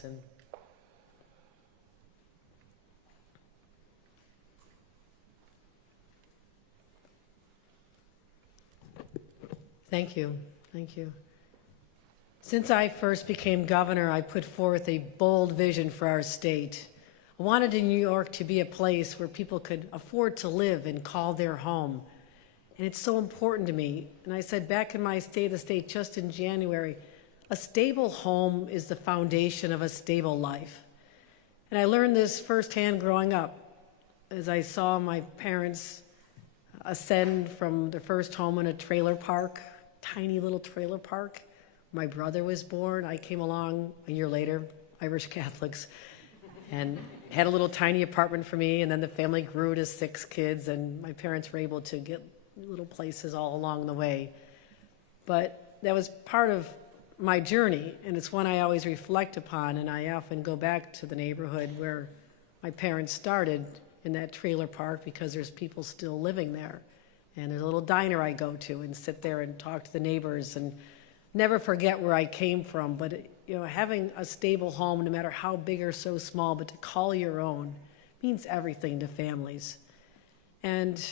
Allison. Thank you. Thank you. Since I first became governor, I put forth a bold vision for our state. I wanted New York to be a place where people could afford to live and call their home. And it's so important to me. And I said back in my State of the State just in January, a stable home is the foundation of a stable life. And I learned this firsthand growing up as I saw my parents ascend from their first home in a trailer park, tiny little trailer park. My brother was born. I came along a year later, Irish Catholics, and had a little tiny apartment for me, and then the family grew to 6 kids, and my parents were able to get little places all along the way. But that was part of my journey, and it's one I always reflect upon, and I often go back to the neighborhood where my parents started in that trailer park because there's people still living there. And there's a little diner I go to and sit there and talk to the neighbors and never forget where I came from. But having a stable home, no matter how big or so small, but to call your own means everything to families. And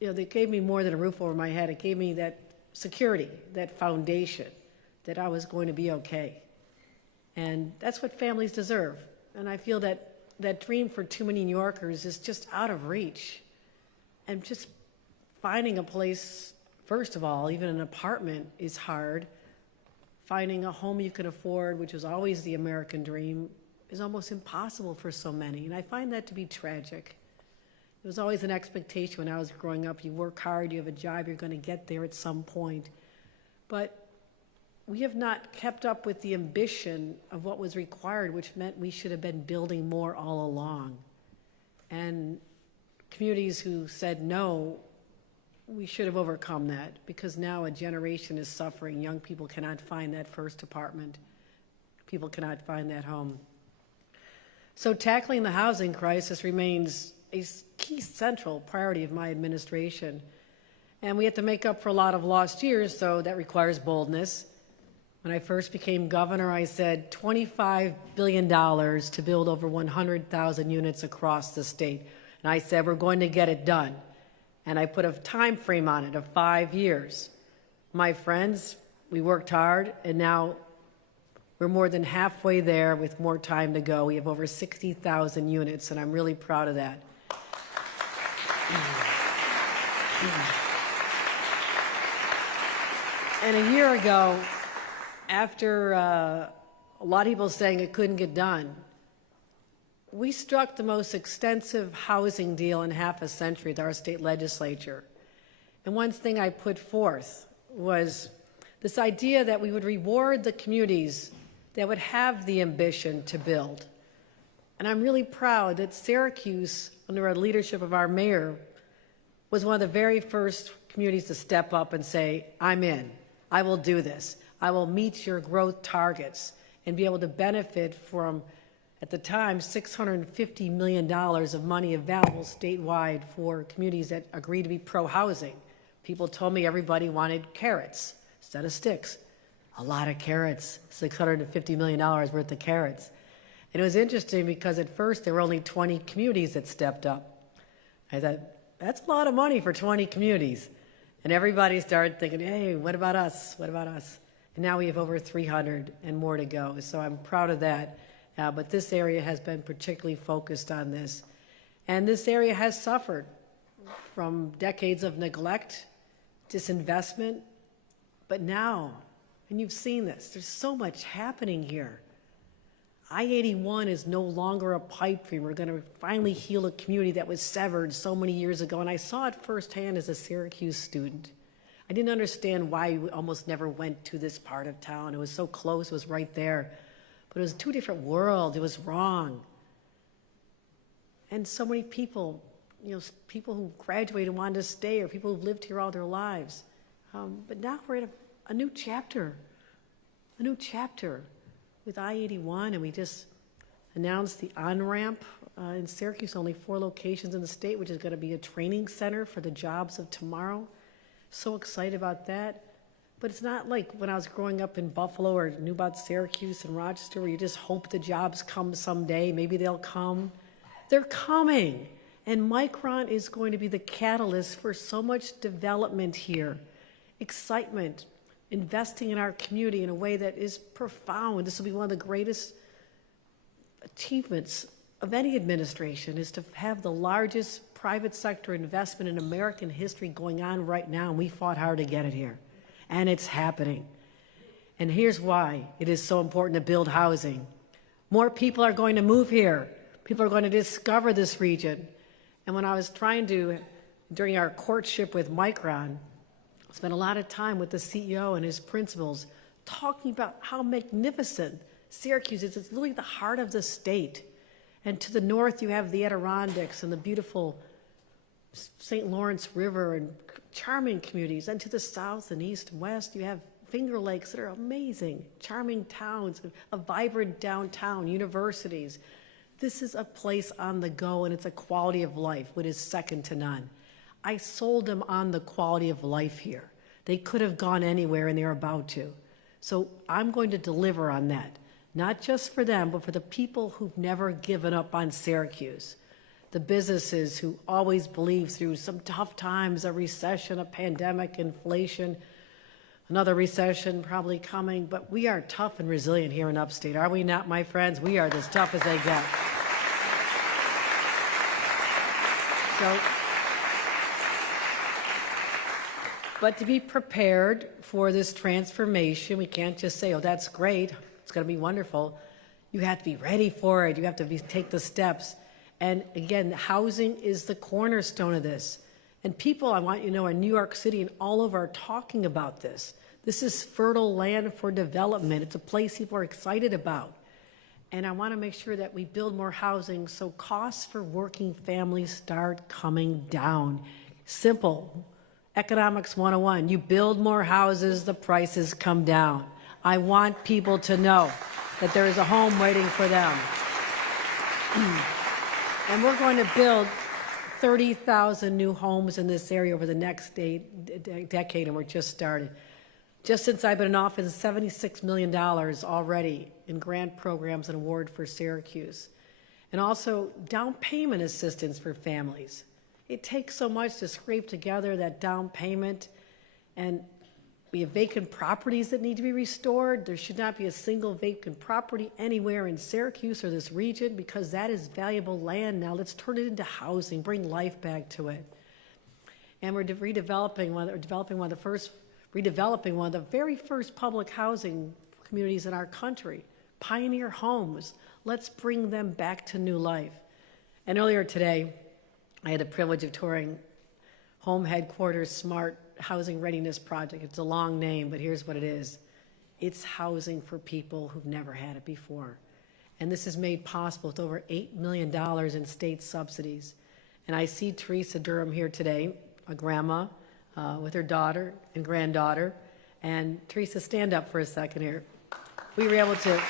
they gave me more than a roof over my head. It gave me that security, that foundation, that I was going to be okay. And that's what families deserve. And I feel that that dream for too many New Yorkers is just out of reach. And just finding a place, first of all, even an apartment is hard. Finding a home you can afford, which was always the American dream, is almost impossible for so many. And I find that to be tragic. It was always an expectation when I was growing up. You work hard, you have a job, you're going to get there at some point. But we have not kept up with the ambition of what was required, which meant we should have been building more all along. And communities who said no, we should have overcome that, because now a generation is suffering. Young people cannot find that first apartment. People cannot find that home. So tackling the housing crisis remains a key central priority of my administration. And we have to make up for a lot of lost years, so that requires boldness. When I first became governor, I said $25 billion to build over 100,000 units across the state. And I said, we're going to get it done. And I put a time frame on it of 5 years. My friends, we worked hard, and now we're more than halfway there with more time to go. We have over 60,000 units, and I'm really proud of that. And a year ago, after a lot of people saying it couldn't get done, we struck the most extensive housing deal in half a century with our state legislature. And one thing I put forth was this idea that we would reward the communities that would have the ambition to build. And I'm really proud that Syracuse, under the leadership of our mayor, was one of the very first communities to step up and say, I'm in. I will do this. I will meet your growth targets and be able to benefit from, at the time, $650 million of money available statewide for communities that agree to be pro-housing. People told me everybody wanted carrots instead of sticks. A lot of carrots, $650 million worth of carrots. And it was interesting because at first there were only 20 communities that stepped up. I thought, that's a lot of money for 20 communities. And everybody started thinking, hey, what about us? What about us? And now we have over 300 and more to go. So I'm proud of that. But this area has been particularly focused on this. And this area has suffered from decades of neglect, disinvestment. But now, and you've seen this, there's so much happening here. I-81 is no longer a pipe dream. We're going to finally heal a community that was severed so many years ago. And I saw it firsthand as a Syracuse student. I didn't understand why we almost never went to this part of town. It was so close, it was right there. But it was 2 different worlds. It was wrong. And so many people, people who graduated and wanted to stay, or people who've lived here all their lives. But now we're at a new chapter with I-81, and we just announced the on-ramp in Syracuse, only 4 locations in the state, which is going to be a training center for the jobs of tomorrow. So excited about that. But it's not like when I was growing up in Buffalo or knew about Syracuse and Rochester, where you just hope the jobs come someday. Maybe they'll come. They're coming. And Micron is going to be the catalyst for so much development here, excitement, investing in our community in a way that is profound. This will be one of the greatest achievements of any administration, is to have the largest private sector investment in American history going on right now, and we fought hard to get it here. And it's happening. And here's why it is so important to build housing. More people are going to move here. People are going to discover this region. And when I was trying to, during our courtship with Micron, I spent a lot of time with the CEO and his principals talking about how magnificent Syracuse is. It's literally the heart of the state. And to the north, you have the Adirondacks and the beautiful St. Lawrence River and charming communities. And to the south and east and west, you have Finger Lakes that are amazing, charming towns, a vibrant downtown, universities. This is a place on the go, and it's a quality of life, which is second to none. I sold them on the quality of life here. They could have gone anywhere, and they're about to. So I'm going to deliver on that, not just for them, but for the people who've never given up on Syracuse, the businesses who always believe through some tough times, a recession, a pandemic, inflation, another recession probably coming, but we are tough and resilient here in Upstate, are we not, my friends? We are as tough as they get. But to be prepared for this transformation, we can't just say, oh, that's great, it's going to be wonderful. You have to be ready for it. You have to take the steps. And again, housing is the cornerstone of this. And people, I want you to know, in New York City and all over are talking about this. This is fertile land for development. It's a place people are excited about. And I want to make sure that we build more housing so costs for working families start coming down. Simple. Economics 101. You build more houses, the prices come down. I want people to know that there is a home waiting for them. And we're going to build 30,000 new homes in this area over the next decade, and we're just started. Just since I've been in office, $76 million already in grant programs and award for Syracuse. And also down payment assistance for families. It takes so much to scrape together that down payment, and we have vacant properties that need to be restored. There should not be a single vacant property anywhere in Syracuse or this region, because that is valuable land now. Let's turn it into housing, bring life back to it. And we're redeveloping one of the very first public housing communities in our country, Pioneer Homes. Let's bring them back to new life. And earlier today, I had the privilege of touring Home Headquarters Smart Housing Readiness Project. It's a long name, but here's what it is. It's housing for people who've never had it before. And this is made possible with over $8 million in state subsidies. And I see Teresa Durham here today, a grandma with her daughter and granddaughter. And Teresa, stand up for a second here. We were able to...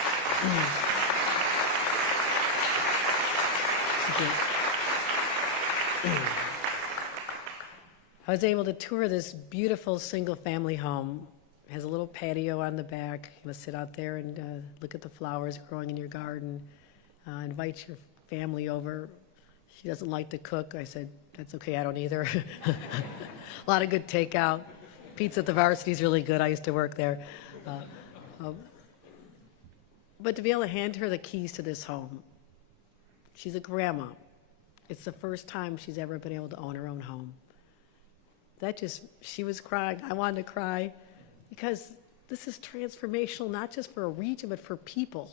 I was able to tour this beautiful single-family home. It has a little patio on the back. You must sit out there and look at the flowers growing in your garden. Invite your family over. She doesn't like to cook. I said, that's okay, I don't either. A lot of good takeout. Pizza at the Varsity is really good. I used to work there. But to be able to hand her the keys to this home, she's a grandma. It's the first time she's ever been able to own her own home. She was crying. I wanted to cry, because this is transformational, not just for a region, but for people.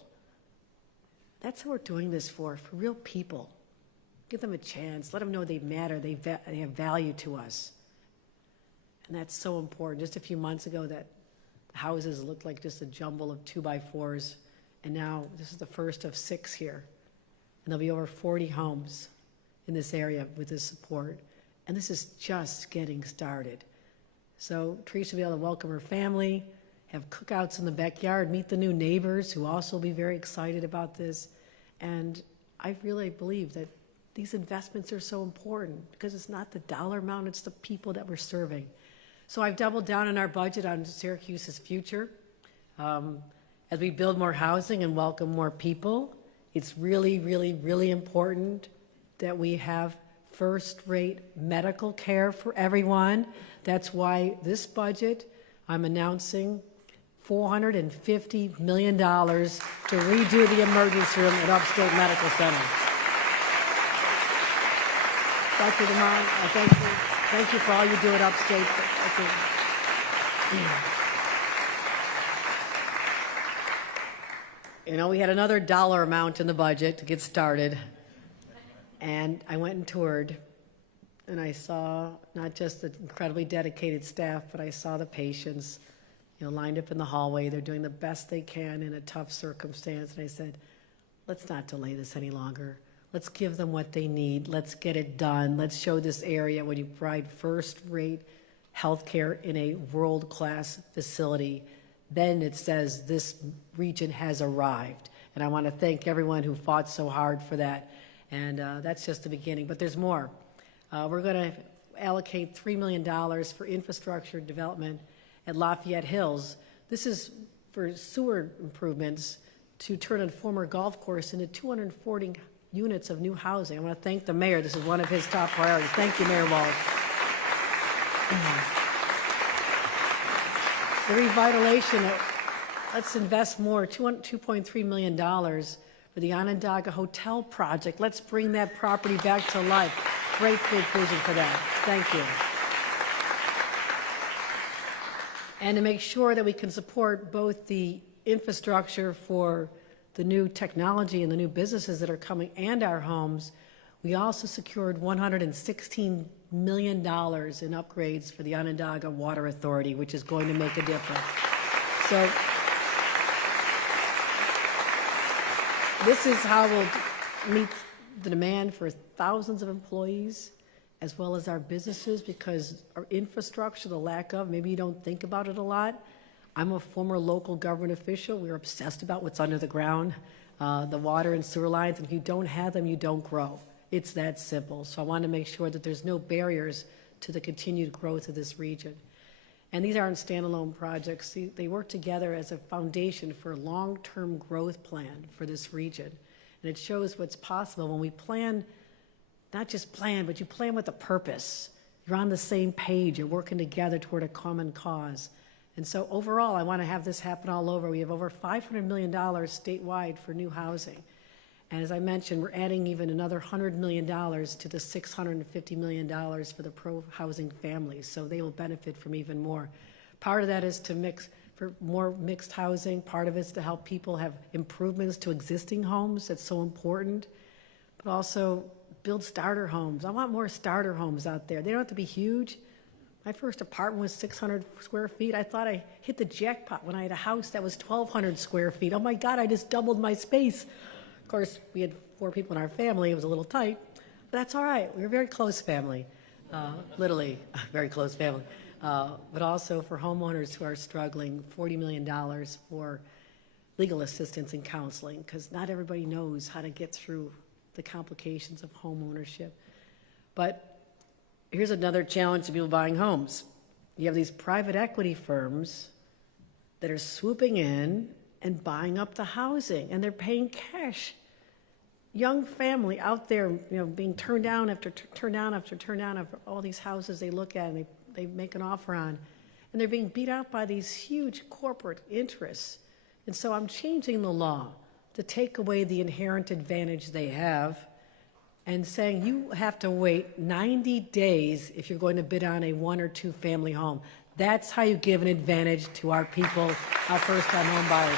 That's what we're doing this for real people. Give them a chance. Let them know they matter. They have value to us. And that's so important. Just a few months ago, that houses looked like just a jumble of 2x4s, and now this is the first of 6 here. And there'll be over 40 homes in this area with this support. And this is just getting started. So Teresa will be able to welcome her family, have cookouts in the backyard, meet the new neighbors who also will be very excited about this. And I really believe that these investments are so important, because it's not the dollar amount, it's the people that we're serving. So I've doubled down on our budget on Syracuse's future. As we build more housing and welcome more people, it's really, really, really important that we have first-rate medical care for everyone. That's why this budget, I'm announcing $450 million to redo the emergency room at Upstate Medical Center. Dr. DeMond, I thank you. Thank you for all you do at Upstate. You know, we had another dollar amount in the budget to get started, and I went and toured, and I saw not just the incredibly dedicated staff, but I saw the patients, you know, lined up in the hallway. They're doing the best they can in a tough circumstance, and I said, let's not delay this any longer. Let's give them what they need. Let's get it done. Let's show this area when you provide first-rate health care in a world-class facility. Then it says this region has arrived. And I want to thank everyone who fought so hard for that. And that's just the beginning. But there's more. We're going to allocate $3 million for infrastructure development at Lafayette Hills. This is for sewer improvements to turn a former golf course into 240 units of new housing. I want to thank the mayor. This is one of his top priorities. Thank you, Mayor Walsh. The revitalization, let's invest more, $2.3 million for the Onondaga Hotel project. Let's bring that property back to life. Great big vision for that. Thank you. And to make sure that we can support both the infrastructure for the new technology and the new businesses that are coming and our homes, we also secured $116 million in upgrades for the Onondaga Water Authority, which is going to make a difference. So this is how we'll meet the demand for thousands of employees as well as our businesses, because our infrastructure, the lack of, maybe you don't think about it a lot. I'm a former local government official. We're obsessed about what's under the ground, the water and sewer lines, and if you don't have them, you don't grow. It's that simple. So I want to make sure that there's no barriers to the continued growth of this region. And these aren't standalone projects. They work together as a foundation for a long-term growth plan for this region. And it shows what's possible when we plan, not just plan, but you plan with a purpose. You're on the same page. You're working together toward a common cause. And so overall, I want to have this happen all over. We have over $500 million statewide for new housing. And as I mentioned, we're adding even another $100 million to the $650 million for the pro-housing families, so they will benefit from even more. Part of that is to mix for more mixed housing. Part of it is to help people have improvements to existing homes. That's so important. But also build starter homes. I want more starter homes out there. They don't have to be huge. My first apartment was 600 square feet. I thought I hit the jackpot when I had a house that was 1,200 square feet. Oh my God, I just doubled my space. Of course, we had 4 people in our family. It was a little tight, but that's all right. We were a very close family, literally a very close family. But also for homeowners who are struggling, $40 million for legal assistance and counseling, because not everybody knows how to get through the complications of home ownership. But here's another challenge to people buying homes. You have these private equity firms that are swooping in and buying up the housing, and they're paying cash. Young family out there, you know, being turned down after turn down after turn down after all these houses they look at and they make an offer on, and they're being beat out by these huge corporate interests. And so I'm changing the law to take away the inherent advantage they have and saying you have to wait 90 days if you're going to bid on a 1 or 2 family home. That's how you give an advantage to our people, our first-time home buyers.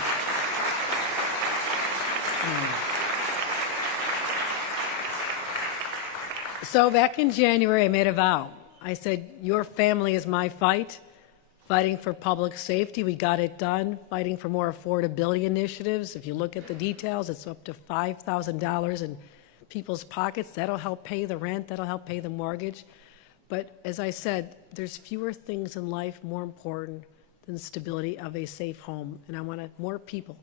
So back in January, I made a vow. I said, your family is my fight. Fighting for public safety, we got it done. Fighting for more affordability initiatives. If you look at the details, it's up to $5,000 in people's pockets. That'll help pay the rent. That'll help pay the mortgage. But as I said, there's fewer things in life more important than the stability of a safe home. And I want more people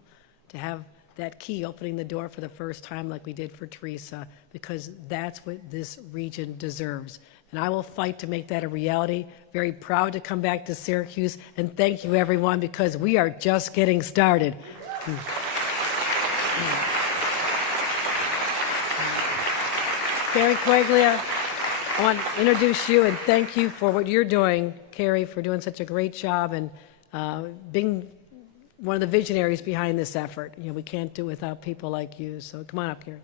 to have that key opening the door for the first time like we did for Teresa, because that's what this region deserves. And and I will fight to make that a reality. Very proud to come back to Syracuse, and thank you, everyone, because we are just getting started. Carrie Quaglia, I want to introduce you and thank you for what you're doing, Carrie, for doing such a great job and being one of the visionaries behind this effort. You know, we can't do it without people like you, so come on up, Carrie.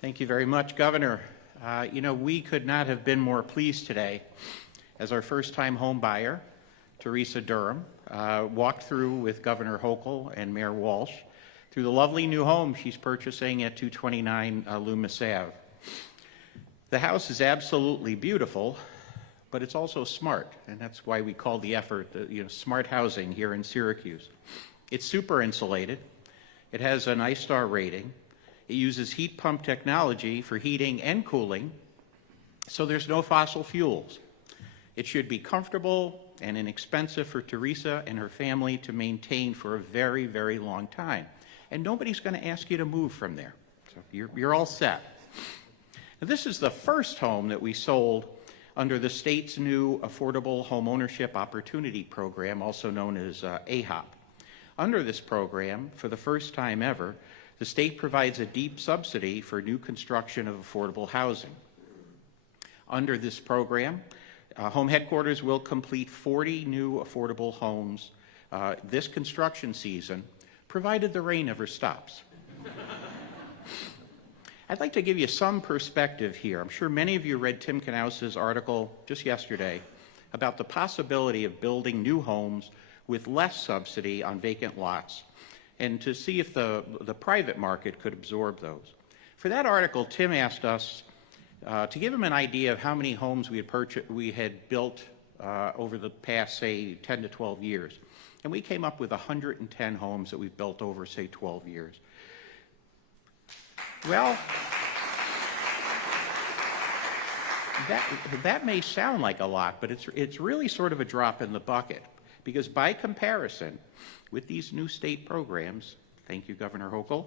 Thank you very much, Governor. You know, we could not have been more pleased today as our first-time home buyer, Teresa Durham, walked through with Governor Hochul and Mayor Walsh through the lovely new home she's purchasing at 229 Loomis Ave. The house is absolutely beautiful, but it's also smart, and that's why we call the effort smart housing here in Syracuse. It's super insulated. It has an I-Star rating. It uses heat pump technology for heating and cooling, so there's no fossil fuels. It should be comfortable and inexpensive for Teresa and her family to maintain for a very, very long time. And nobody's going to ask you to move from there. So you're all set. Now, this is the first home that we sold under the state's new Affordable Home Ownership Opportunity Program, also known as AHOP. Under this program, for the first time ever, the state provides a deep subsidy for new construction of affordable housing. Under this program, Home Headquarters will complete 40 new affordable homes this construction season, provided the rain never stops. I'd like to give you some perspective here. I'm sure many of you read Tim Knauss's article just yesterday about the possibility of building new homes with less subsidy on vacant lots, and to see if the private market could absorb those. For that article, Tim asked us to give him an idea of how many homes we had built over the past, say, 10 to 12 years. And we came up with 110 homes that we've built over, say, 12 years. Well, that may sound like a lot, but it's really sort of a drop in the bucket. Because by comparison, with these new state programs, thank you, Governor Hochul,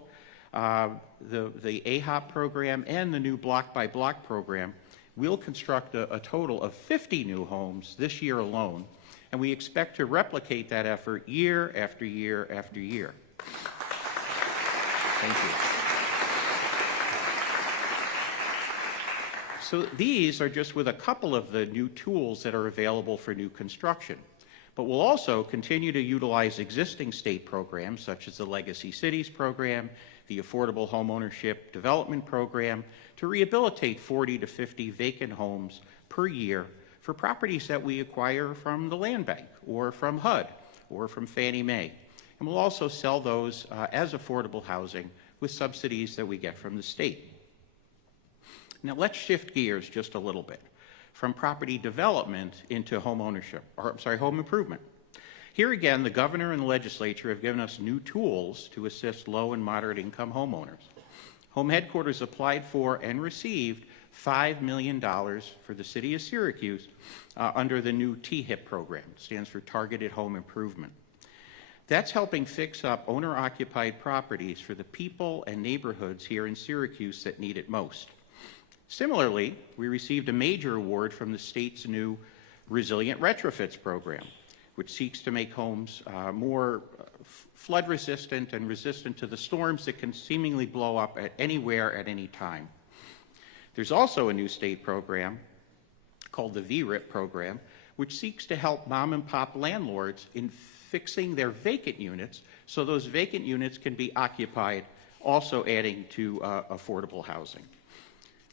the AHOP program and the new block-by-block program, we'll construct a total of 50 new homes this year alone, and we expect to replicate that effort year after year after year. Thank you. So these are just with a couple of the new tools that are available for new construction. But we'll also continue to utilize existing state programs such as the Legacy Cities program, the Affordable Homeownership Development Program, to rehabilitate 40 to 50 vacant homes per year for properties that we acquire from the Land Bank or from HUD or from Fannie Mae. And we'll also sell those as affordable housing with subsidies that we get from the state. Now let's shift gears just a little bit from property development into home ownership, home improvement. Here again, the governor and the legislature have given us new tools to assist low and moderate income homeowners. Home Headquarters applied for and received $5 million for the city of Syracuse under the new THIP program. It stands for Targeted Home Improvement. That's helping fix up owner-occupied properties for the people and neighborhoods here in Syracuse that need it most. Similarly, we received a major award from the state's new Resilient Retrofits program, which seeks to make homes more flood resistant and resistant to the storms that can seemingly blow up anywhere at any time. There's also a new state program called the VRIP program, which seeks to help mom and pop landlords in fixing their vacant units so those vacant units can be occupied, also adding to affordable housing.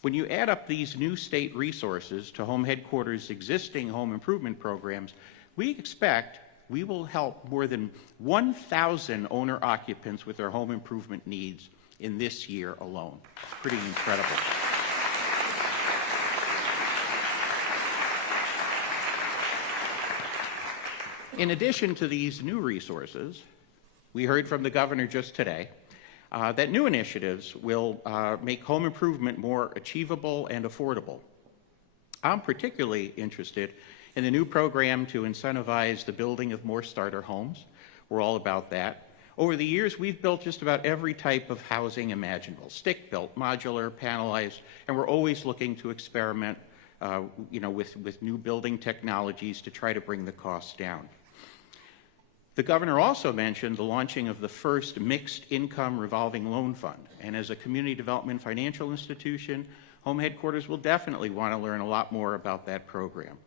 When you add up these new state resources to Home Headquarters' existing home improvement programs, we expect we will help more than 1,000 owner-occupants with their home improvement needs in this year alone. It's pretty incredible. In addition to these new resources, we heard from the governor just today that new initiatives will make home improvement more achievable and affordable. I'm particularly interested and the new program to incentivize the building of more starter homes. We're all about that. Over the years, we've built just about every type of housing imaginable, stick-built, modular, panelized, and we're always looking to experiment with new building technologies to try to bring the costs down. The governor also mentioned the launching of the first mixed income revolving loan fund, and as a community development financial institution, Home Headquarters will definitely want to learn a lot more about that program.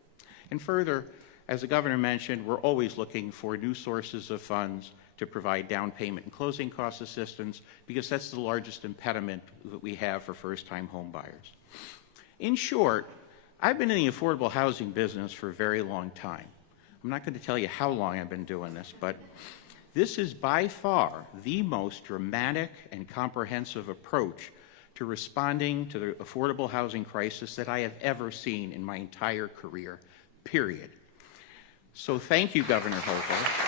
And further, as the governor mentioned, we're always looking for new sources of funds to provide down payment and closing cost assistance, because that's the largest impediment that we have for first-time home buyers. In short, I've been in the affordable housing business for a very long time. I'm not going to tell you how long I've been doing this, but this is by far the most dramatic and comprehensive approach to responding to the affordable housing crisis that I have ever seen in my entire career, period. So thank you, Governor Hochul.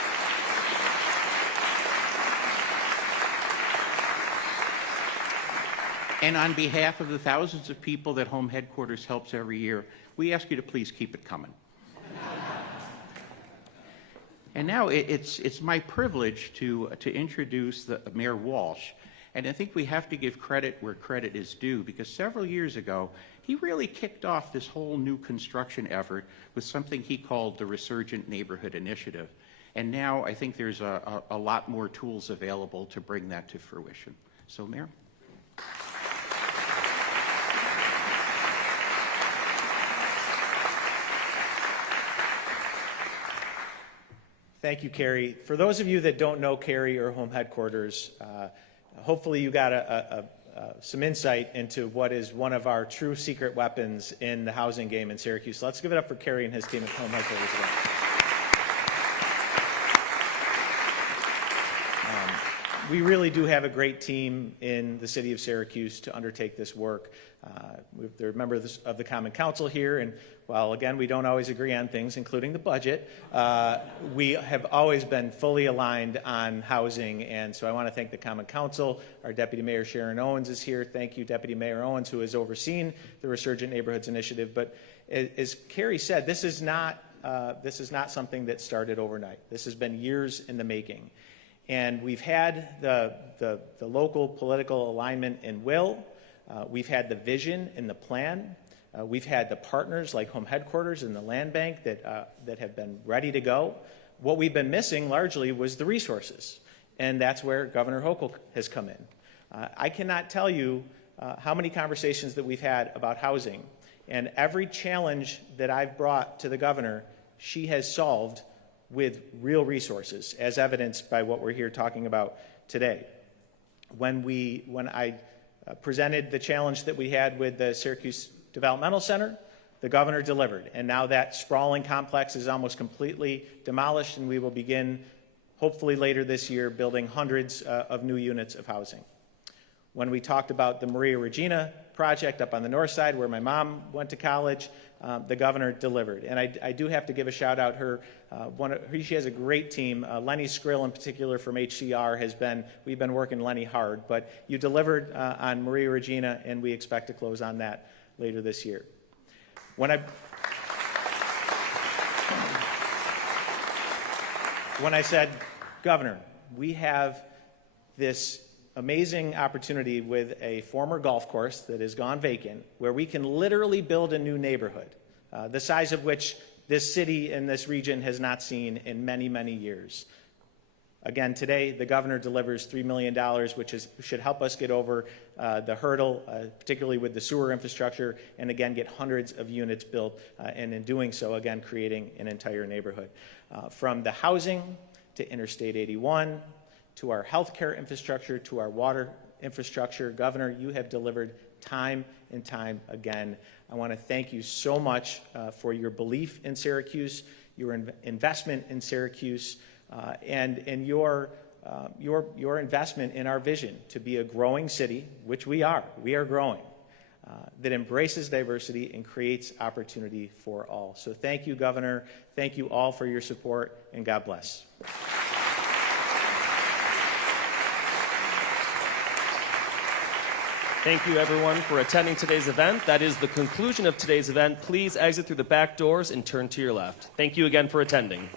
And on behalf of the thousands of people that Home Headquarters helps every year, we ask you to please keep it coming. And now it's my privilege to introduce Mayor Walsh. And I think we have to give credit where credit is due, because several years ago, he really kicked off this whole new construction effort with something he called the Resurgent Neighborhood Initiative. And now I think there's a lot more tools available to bring that to fruition. So, Mayor. Thank you, Carrie. For those of you that don't know Carrie or Home Headquarters, hopefully you got some insight into what is one of our true secret weapons in the housing game in Syracuse. So let's give it up for Carrie and his team at Home Headquarters again. We really do have a great team in the city of Syracuse to undertake this work. They're members of the Common Council here, and while, again, we don't always agree on things, including the budget, we have always been fully aligned on housing, and so I want to thank the Common Council. Our Deputy Mayor Sharon Owens is here. Thank you, Deputy Mayor Owens, who has overseen the Resurgent Neighborhoods Initiative. But as Carrie said, this is not something that started overnight. This has been years in the making. And we've had the local political alignment and will. We've had the vision and the plan. We've had the partners like Home Headquarters and the Land Bank that have been ready to go. What we've been missing largely was the resources, and that's where Governor Hochul has come in. I cannot tell you how many conversations that we've had about housing, and every challenge that I've brought to the governor, she has solved with real resources, as evidenced by what we're here talking about today. When I presented the challenge that we had with the Syracuse Developmental Center, the governor delivered, and now that sprawling complex is almost completely demolished, and we will begin, hopefully later this year, building hundreds of new units of housing. When we talked about the Maria Regina project up on the north side where my mom went to college, the governor delivered. And I do have to give a shout out she has a great team. Lenny Skrill in particular from HCR we've been working Lenny hard, but you delivered on Maria Regina, and we expect to close on that later this year. When I said, Governor, we have this amazing opportunity with a former golf course that has gone vacant, where we can literally build a new neighborhood, the size of which this city and this region has not seen in many, many years. Again, today, the governor delivers $3 million, which should help us get over the hurdle, particularly with the sewer infrastructure, and again, get hundreds of units built, and in doing so, again, creating an entire neighborhood. From the housing to Interstate 81, to our healthcare infrastructure, to our water infrastructure, Governor, you have delivered time and time again. I want to thank you so much for your belief in Syracuse, your investment in Syracuse, and your investment in our vision to be a growing city, which we are. We are growing, that embraces diversity and creates opportunity for all. So thank you, Governor. Thank you all for your support, and God bless. Thank you, everyone, for attending today's event. That is the conclusion of today's event. Please exit through the back doors and turn to your left. Thank you again for attending.